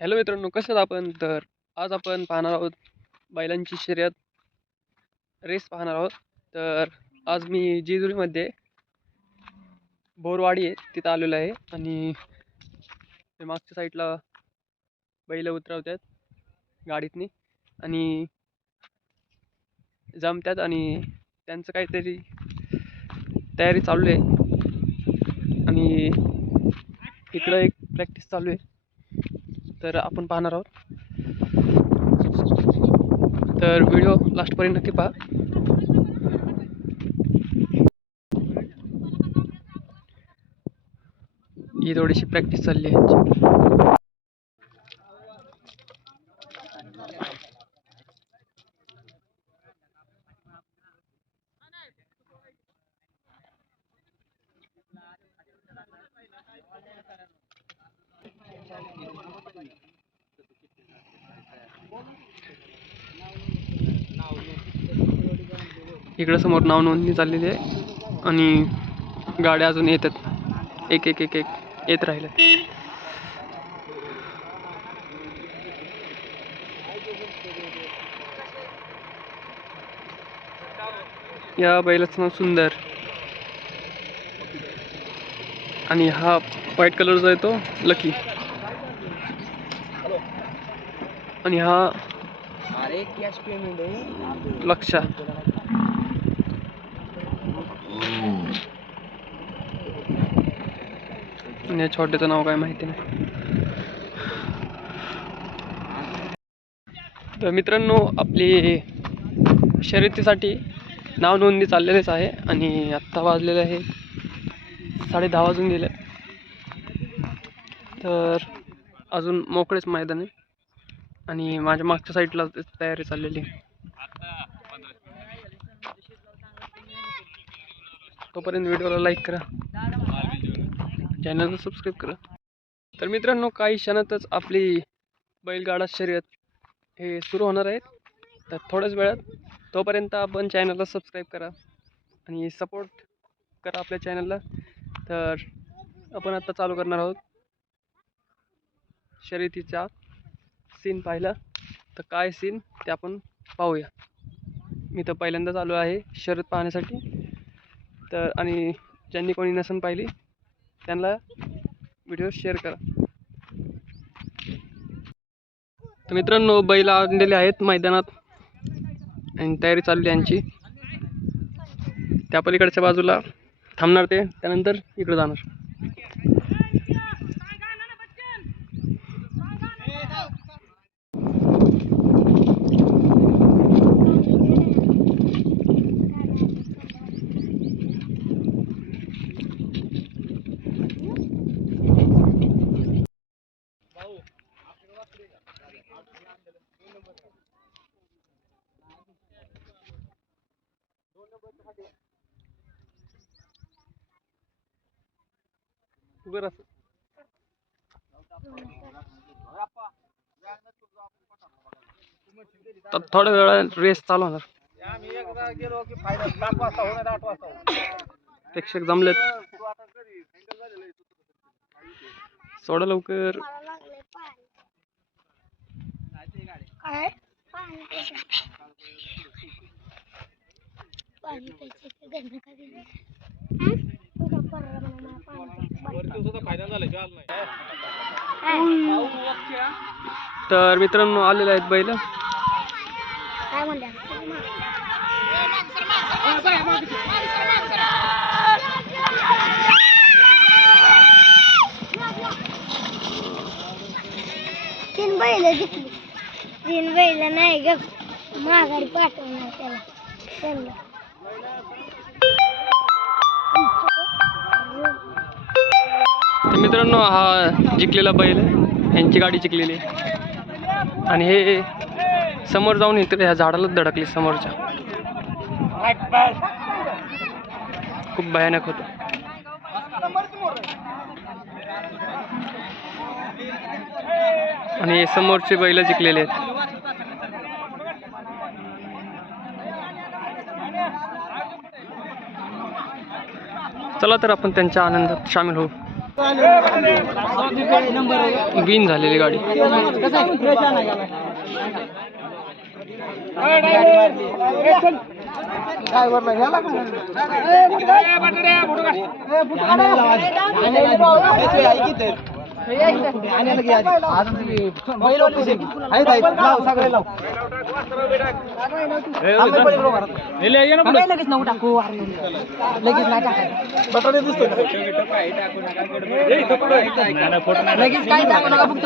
Hello मित्रांनो, कसं आहात आपण? तर आज आपण पाहणार आहोत बैलांची शर्यत रेस पाहणार आहोत. तर आज मी जेजुरीमध्ये बोरवाडी आहे तिथं आलेलो आहे आणि ते मागच्या साईडला बैल उतरवतात गाडीतनी आणि जमतात आणि त्यांचं काहीतरी तयारी चालू आहे आणि इकडं एक प्रॅक्टिस चालू आहे. तर आपण पाहणार आहोत. तर व्हिडिओ लास्टपर्यंत नक्की पहा. ही थोडीशी प्रॅक्टिस चालली आहे यांची. इकडं समोर नाव नोंदणी चाललेली आहे आणि गाड्या अजून येतात, एक एक एक एक येत राहिलं. या बैलाचं नाव सुंदर आणि हा व्हाईट कलरचा आहे तो लकी आणि हा लक्षा. आणि या छोट्याचं नाव काय माहिती नाही. तर मित्रांनो, आपली शर्यतीसाठी नाव नोंदणी चाललेलीच आहे आणि आत्ता वाजलेले आहे 10:30 वाजून गेले. तर अजून मोकळेच मैदान आहे आणि माझ्या मागच्या साईडला तयारी चाललेली. तोपर्यंत व्हिडिओला लाईक करा, चॅनलला सबस्क्राईब करा. तर मित्रांनो, काही क्षणातच आपली बैलगाडा शर्यत हे सुरू होणार आहे. तर थोड्याच वेळात, तोपर्यंत आपण चॅनलला सबस्क्राईब करा आणि सपोर्ट करा आपल्या चॅनलला. तर आपण आता चालू करणार आहोत शर्यतीचा सीन. पाहिला तर काय सीन ते आपण पाहूया. मी तर पहिल्यांदाच आलो आहे शर्यत पाहण्यासाठी. तर आणि ज्यांनी कोणी नसेल पाहिली त्यांना व्हिडिओ शेअर करा. तर मित्रांनो, बैल आणलेले आहेत मैदानात आणि तयारी चालली यांची. त्या पलीकडच्या बाजूला थांबणार ते, त्यानंतर इकडे जाणार. तर थोड्या वेळात रेस चालू होणार. प्रेक्षक जमलेत, सोडा लवकर. तर मित्रांनो, आलेले आहेत बैल. तीन बैल जिंकली. तीन बैल नाही ग, माघारी पाठवणार त्याला. तर मित्रांनो, हा जिंकलेला बैल, यांची गाडी जिंकलेली आणि हे समोर जाऊन इथे ह्या झाडालाच धडकली समोरच्या. खूप भयानक होतं. आणि समोरचे बैल जिंकलेले आहेत. चला तर आपण त्यांच्या आनंदात सामील होऊ. विन झालेली गाडी.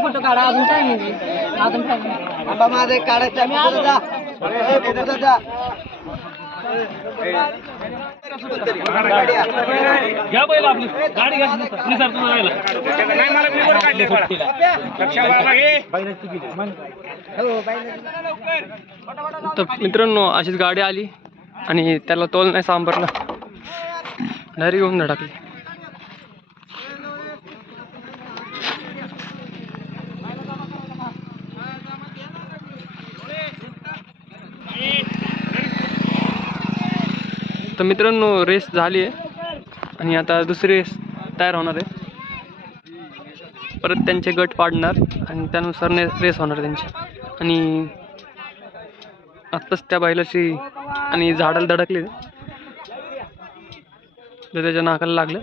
फोटो काढा अजून माझे काढायचं घ्या बैल आपली गाडी घ्या तर मित्रांनो अशीच गाडी आली आणि त्याला तोल नाही सांभाळला, डायरेक्ट येऊन धडकली. तर मित्रांनो रेस झाली आहे आणि आता दुसरी रेस तयार होणार आहे. परत त्यांचे गट पाडणार आणि त्यानुसार रेस होणार त्यांची. आणि आत्ताच त्या बैलाची आणि झाडाला धडकले तर त्याच्या नाकाला लागलं.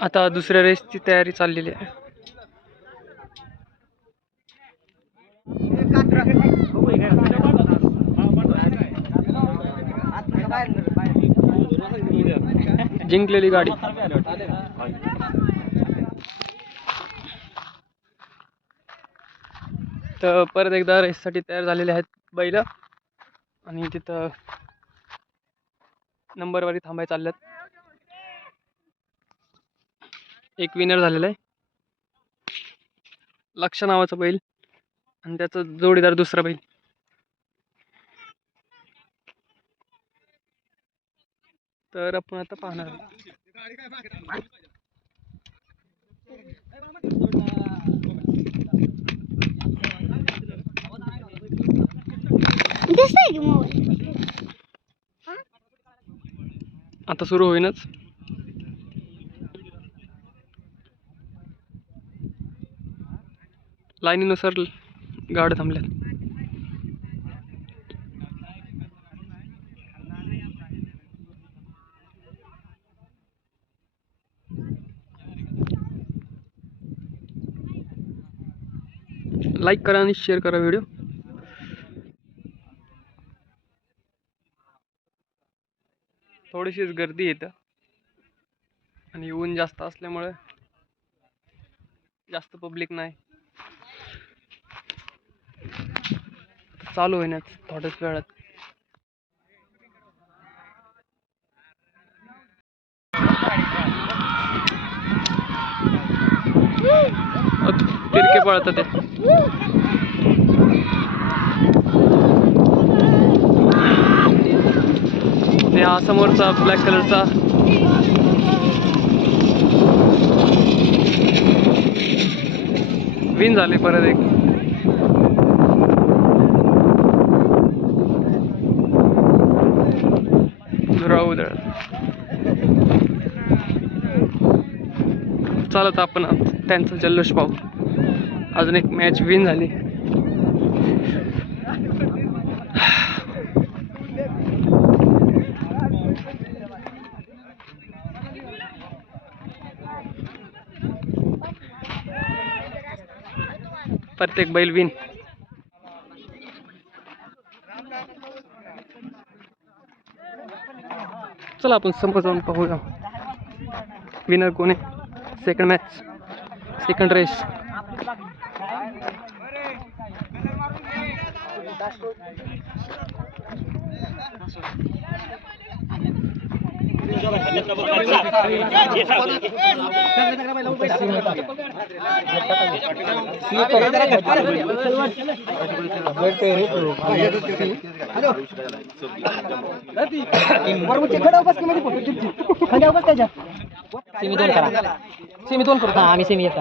आता दुसऱ्या रेसची तयारी चाललेली आहे. जिंकलेली गाडी. तर परत एकदा रेससाठी तयार झालेले आहेत बैल आणि तिथं नंबरवारी थांबाय चालल्यात. एक विनर झालेला आहे, लक्ष नावाचा बैल आणि त्याचा जोडीदार दुसरा बैल. तर आपण आता पाहणार आहोत. आता सुरू होईनच. लाईनीनुसार गाड्या थांबल्यात. लाईक करा आणि शेअर करा व्हिडिओ. थोडीशीच गर्दी येतं आणि ऊन जास्त असल्यामुळे जास्त पब्लिक नाही. चालू होईनाच थोड्याच वेळात. तिरके पळतात ते. हा समोरचा ब्लॅक कलरचा विन झाले परत एक. चालत आपण त्यांचा जल्लोष पाहू. अजून एक मॅच विन झाली. प्रत्येक बैल विन. चला आपण समोर जाऊन पाहूया विनर कोण आहे. Second match, second race. Semi 2 करा. सेमी 2 करू. आम्ही सेमी 1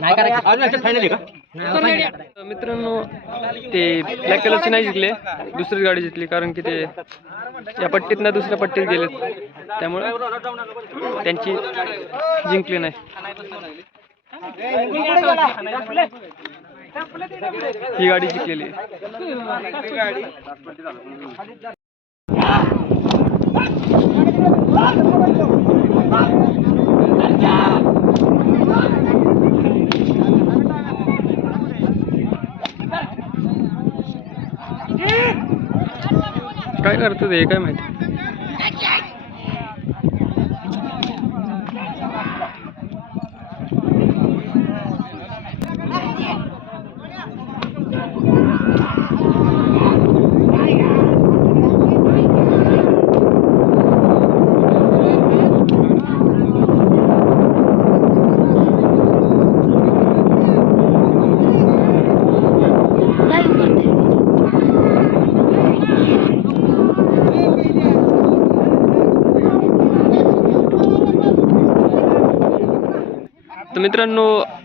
नाही करा. तर मित्रांनो ते ब्लॅक कलरची नाही जिंकले, दुसरीच गाडी जिंकली कारण की ते या पट्टीतनं दुसऱ्या पट्टीत गेलेत त्यामुळे त्यांची जिंकली नाही. ही गाडी जिंकलेली आहे. काय करतो ते काय माहिती. तर मित्रांनो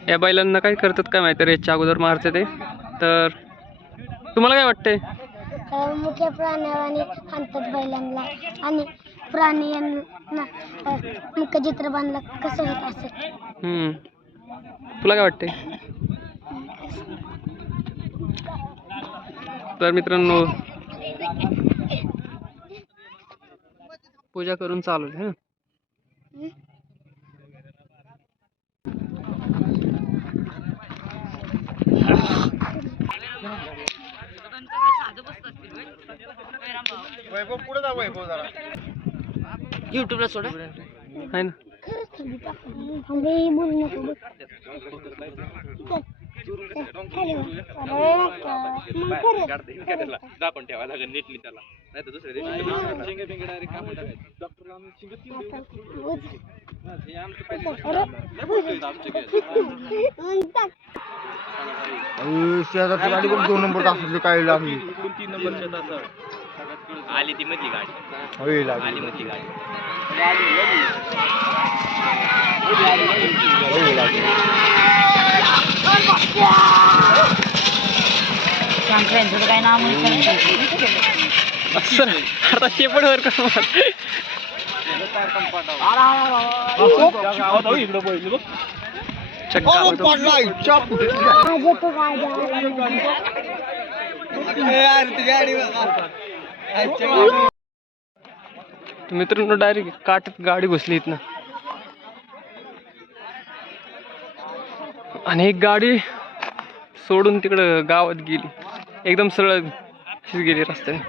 या बैलांना काय करतात काय माहिती, रेसच्या अगोदर मारते ते. तर तुम्हाला काय वाटतंय? मुख्य प्राण्यावानी हाणतात बैलांना आणि प्राण्यांना मुख्य चित्र बांधलं कसं होत असेल. तुला काय वाटतंय? तर मित्रांनो पूजा करून चालू आहे. युट्यूबला सोडा आहे ना. बोलू नको बघ. शेजारची गाडी बघ 2 नंबर तासातली काय लागली. 3 नंबरच्या तासावर आली ती मधली गाडी. होय लागली. आली मधली गाडी. त्यांचं काय नाव असं आता शेपटवर कसं चक्का मित्रांनो डायरेक्ट काटत गाडी घुसली इथनं आणि एक गाडी सोडून तिकडं गावात गेली, एकदम सरळ अशीच गेली रस्त्याने.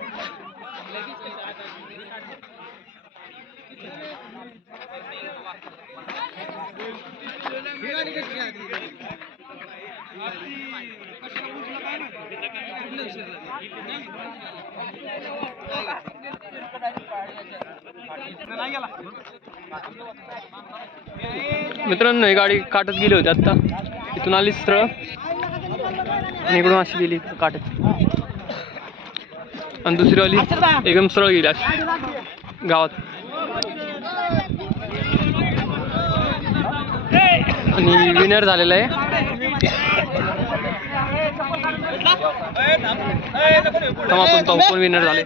मित्रांनो ही गाडी काटत गेली होती आता, इथून आली सरळ आणि इकडून अशी गेली काटत आणि दुसरी वाली एकदम सरळ गेली अशी गावात. आणि विनर झालेला आहे. आपण पाहू कोण विनर झाले.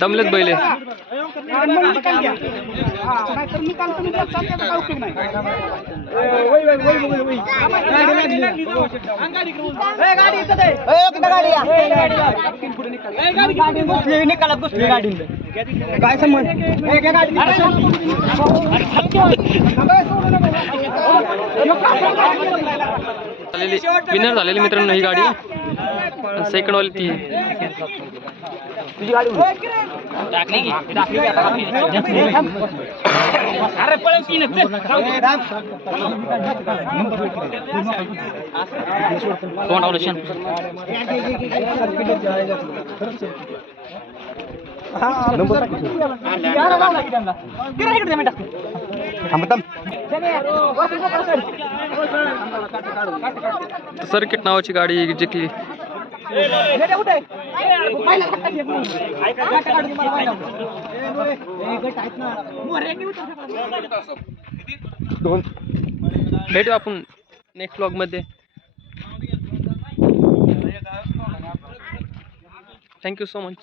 दमलेत बैले. काय संबंध विनर झालेली मित्रांनो ही गाडी. सेकंड वाली ती तुझी गाडी टाकली की अरे पळव की न कोण आवलं शन सर्किट नावाची गाडी जिंकली. दोन भेटू आपण नेक्स्ट व्लॉगमध्ये. Thank you so much.